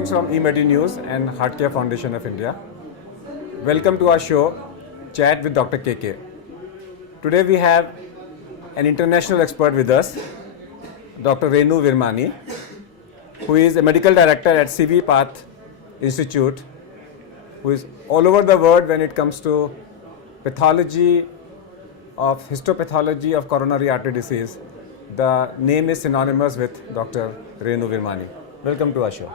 Greetings from eMedi News and Heart Care Foundation of India. Welcome to our show, Chat with Dr. KK. Today we have an international expert with us, Dr. Renu Virmani, who is a medical director at CV Path Institute, who is all over the world when it comes to histopathology of coronary artery disease. The name is synonymous with Dr. Renu Virmani. Welcome to our show.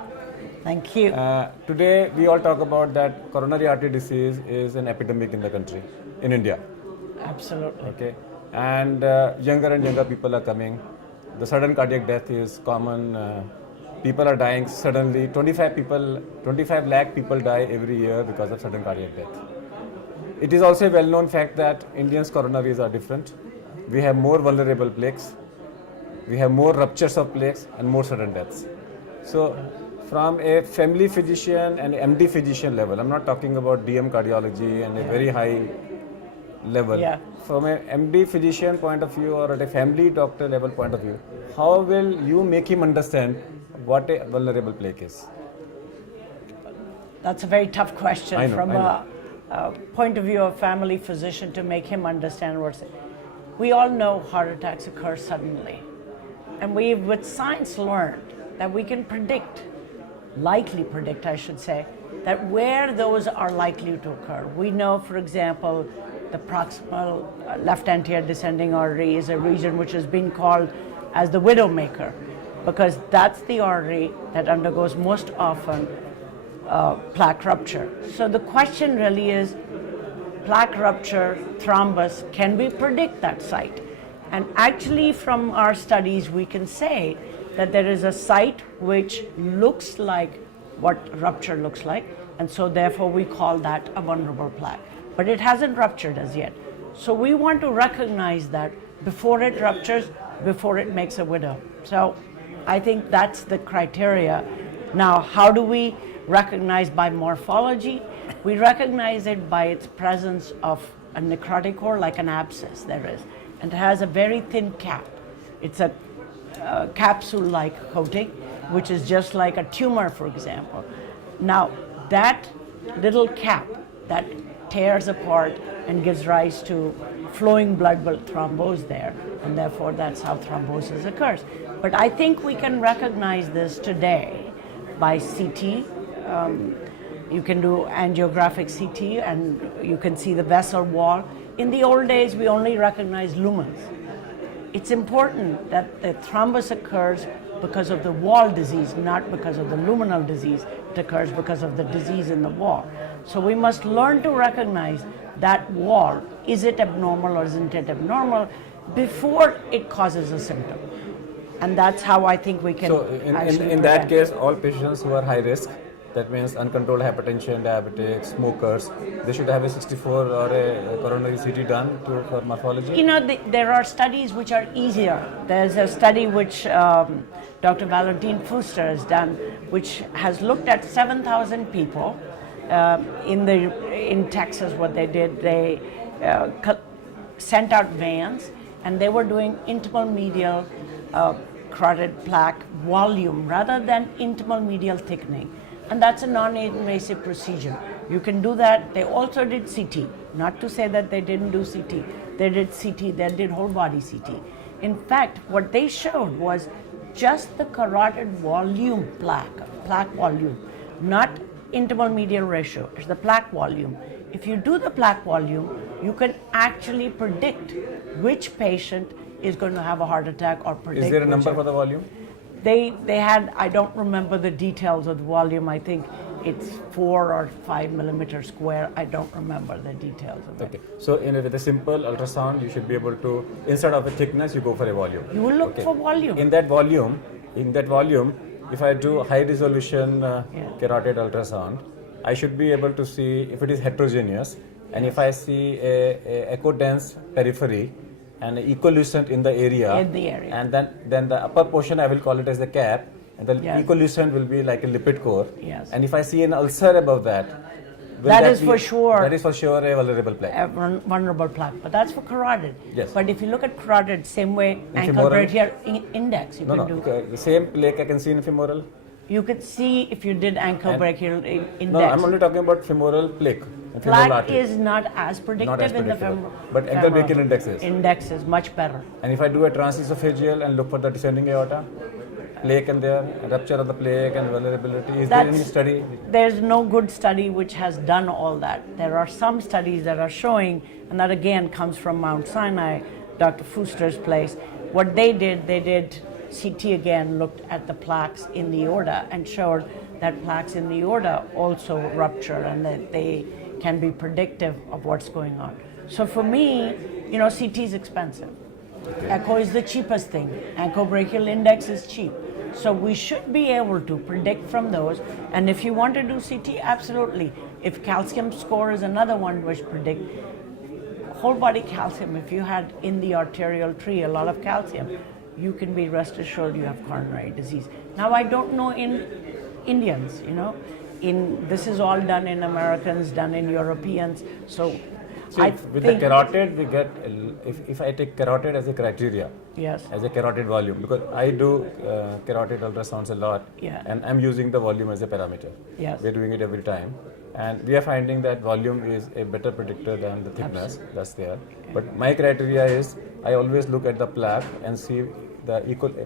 Thank you. Today we all talk about that coronary artery disease is an epidemic in the country, in India. Absolutely. Okay, and younger and younger people are coming. The sudden cardiac death is common. People are dying suddenly. 25 lakh people die every year because of sudden cardiac death. It is also a well-known fact that Indians' coronaries are different. We have more vulnerable plaques. We have more ruptures of plaques and more sudden deaths. So, from a family physician and MD physician level, I'm not talking about DM cardiology and a very high level. Yeah. From a MD physician point of view or at a family doctor level point of view, how will you make him understand what a vulnerable plaque is? That's a very tough question I know. a point of view of family physician to make him understand what's it. We all know heart attacks occur suddenly. And we've, with science, learned that we can likely predict, I should say, that where those are likely to occur. We know, for example, the proximal left anterior descending artery is a region which has been called as the widowmaker, because that's the artery that undergoes most often plaque rupture. So the question really is, plaque rupture, thrombus, can we predict that site? And actually from our studies we can say that there is a site which looks like what rupture looks like, and so therefore we call that a vulnerable plaque. But it hasn't ruptured as yet. So we want to recognize that before it ruptures, before it makes a widow. So I think that's the criteria. Now, how do we recognize by morphology? We recognize it by its presence of a necrotic core, like an abscess there is. And it has a very thin cap. It's a capsule-like coating, which is just like a tumor, for example. Now, that little cap that tears apart and gives rise to flowing blood thrombose there, and therefore that's how thrombosis occurs. But I think we can recognize this today by CT. You can do angiographic CT and you can see the vessel wall. In the old days, we only recognized lumens. It's important that the thrombus occurs because of the wall disease, not because of the luminal disease. It occurs because of the disease in the wall. So we must learn to recognize that wall. Is it abnormal or isn't it abnormal before it causes a symptom? And that's how I think we can in that case, all patients who are high risk, that means uncontrolled hypertension, diabetics, smokers, they should have a 64 or a coronary CT done for morphology? You know, there are studies which are easier. There's a study which Dr. Valentin Fuster has done, which has looked at 7,000 people in Texas. What they did, they sent out vans, and they were doing intimal medial carotid plaque volume rather than intimal medial thickening. And that's a non-invasive procedure. You can do that. They also did CT. Not to say that they didn't do CT. They did CT, they did whole body CT. In fact, what they showed was just the carotid volume plaque volume, not intimal medial ratio. It's the plaque volume. If you do the plaque volume, you can actually predict which patient is going to have a heart attack or predict. Is there a number for the volume? They had, I don't remember the details of the volume. I think it's 4 or 5 millimeters square. I don't remember the details of it. Okay. So with a simple ultrasound, you should be able to, instead of a thickness, you go for a volume. You will look for volume. In that volume, if I do high resolution carotid ultrasound, I should be able to see if it is heterogeneous, and if I see a echo-dense periphery and equilucent in the area, and then the upper portion, I will call it as the cap, and the equilucent will be like a lipid core. Yes. And if I see an ulcer above that, that is for sure a vulnerable plaque. A vulnerable plaque, but that's for carotid. Yes. But if you look at carotid, same way, ankle brachial index, you can do. Okay. The same plaque I can see in femoral. You could see if you did ankle brachial index. No, I'm only talking about femoral plaque. And femoral Plaque artery. is not as predictive in the predictable. But ankle brachial index is. Index is much better. And if I do a transesophageal and look for the descending aorta, plaque and there, rupture of the plaque and vulnerability, is there any study? There's no good study which has done all that. There are some studies that are showing, and that again comes from Mount Sinai, Dr. Fuster's place. What they did CT again, looked at the plaques in the aorta and showed that plaques in the aorta also rupture and that they can be predictive of what's going on. So for me, CT is expensive. Okay. Echo is the cheapest thing. Ankle-brachial index is cheap. So we should be able to predict from those. And if you want to do CT, absolutely. If calcium score is another one which predict whole body calcium, if you had in the arterial tree a lot of calcium, you can be rest assured you have coronary disease. Now I don't know in Indians, this is all done in Americans, done in Europeans. So with the carotid, we get, if I take carotid as a criteria, yes, as a carotid volume, because I do carotid ultrasounds a lot, yeah, and I'm using the volume as a parameter. Yes. We're doing it every time. And we are finding that volume is a better predictor than the thickness. Absolutely. That's there. Okay. But my criteria is, I always look at the plaque and see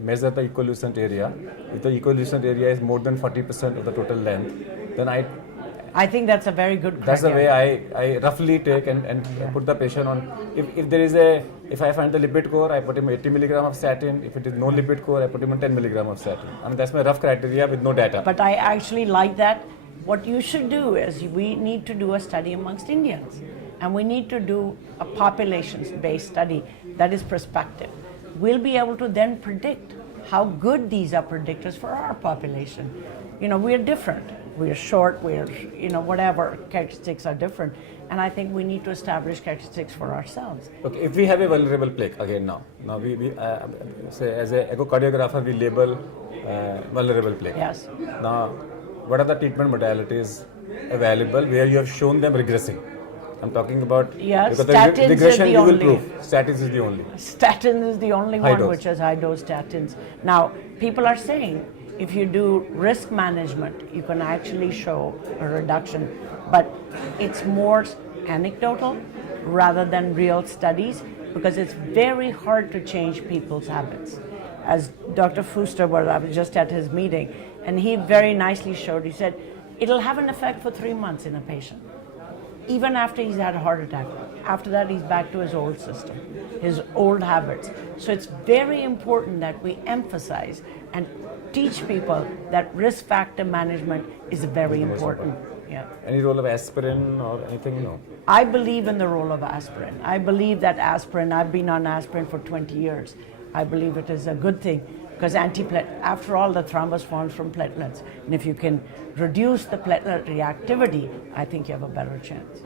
measure the equilucent area. If the equilucent area is more than 40% of the total length, then I think that's a very good criteria. That's the way I roughly take and put the patient on. If I find the lipid core, I put him 80 milligram of statin. If it is no lipid core, I put him on 10 milligram of statin. I mean, that's my rough criteria with no data. But I actually like that. What you should do is we need to do a study amongst Indians, and we need to do a population-based study that is prospective. We'll be able to then predict how good these are predictors for our population. We're different. We're short, whatever, characteristics are different. And I think we need to establish characteristics for ourselves. Okay, if we have a vulnerable plaque, again now we say as an echocardiographer, we label vulnerable plaque. Yes. Now, what are the treatment modalities available where you have shown them regressing? I'm talking about, yes, because the regression you will prove. Statins is the only. Statin is the only one which has high dose statins. Now, people are saying if you do risk management, you can actually show a reduction, but it's more anecdotal rather than real studies because it's very hard to change people's habits. As Dr. Fuster I was just at his meeting, and he very nicely showed, he said, it'll have an effect for 3 months in a patient. Even after he's had a heart attack. After that, he's back to his old system, his old habits. So it's very important that we emphasize and teach people that risk factor management is very important. Yeah. Any role of aspirin or anything? No. I believe in the role of aspirin. I believe that aspirin, I've been on aspirin for 20 years. I believe it is a good thing because after all, the thrombus forms from platelets. And if you can reduce the platelet reactivity, I think you have a better chance.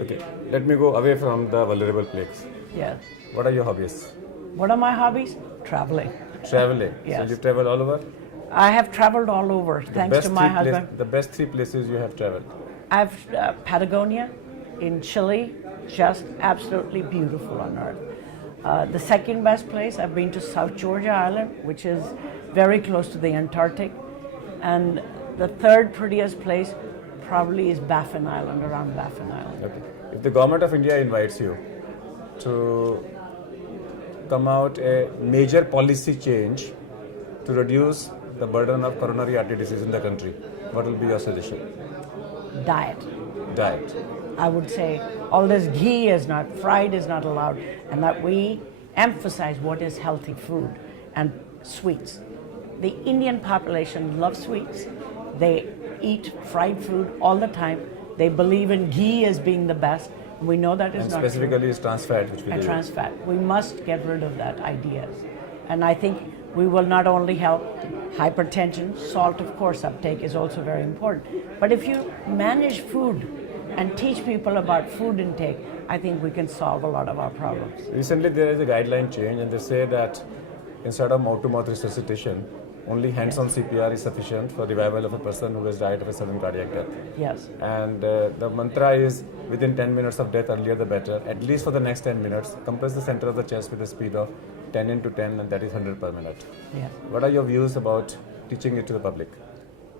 Okay, let me go away from the vulnerable plaques. Yes. What are your hobbies? What are my hobbies? Traveling. Traveling? Yes. So you travel all over? I have traveled all over, thanks to my husband. The best 3 places you have traveled? I've Patagonia in Chile, just absolutely beautiful on earth. The second best place, I've been to South Georgia Island, which is very close to the Antarctic. And the third prettiest place probably is Baffin Island, around Baffin Island. Okay. If the government of India invites you to come out a major policy change to reduce the burden of coronary artery disease in the country, what will be your suggestion? Diet. Diet. I would say all this ghee is not, fried is not allowed, and that we emphasize what is healthy food and sweets. The Indian population loves sweets. They eat fried food all the time. They believe in ghee as being the best. We know that is not true. Specifically is trans fat, which we and trans fat. We must get rid of that ideas. And I think we will not only help hypertension, salt of course uptake is also very important. But if you manage food and teach people about food intake, I think we can solve a lot of our problems. Recently there is a guideline change and they say that instead of mouth-to-mouth resuscitation, only hands-on CPR is sufficient for revival of a person who has died of a sudden cardiac death. Yes. And the mantra is within 10 minutes of death, earlier the better. At least for the next 10 minutes, compress the center of the chest with a speed of 10 into 10, and that is 100 per minute. Yeah. What are your views about teaching it to the public?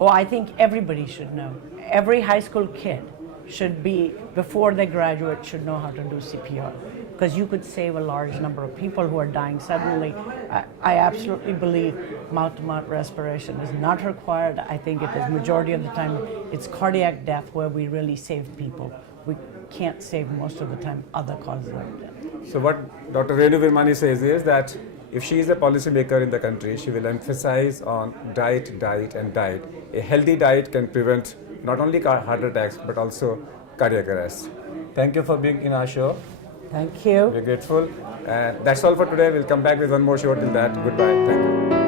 Oh, I think everybody should know. Every high school kid should be, before they graduate, should know how to do CPR, because you could save a large number of people who are dying suddenly. I absolutely believe mouth-to-mouth respiration is not required. I think it is majority of the time it's cardiac death where we really save people. We can't save most of the time other causes of death. So what Dr. Renu Virmani says is that if she is a policymaker in the country, she will emphasize on diet, diet and diet. A healthy diet can prevent not only heart attacks but also cardiac arrest. Thank you for being in our show. Thank you. We're grateful. And that's all for today. We'll come back with one more show. Till that, goodbye. Thank you.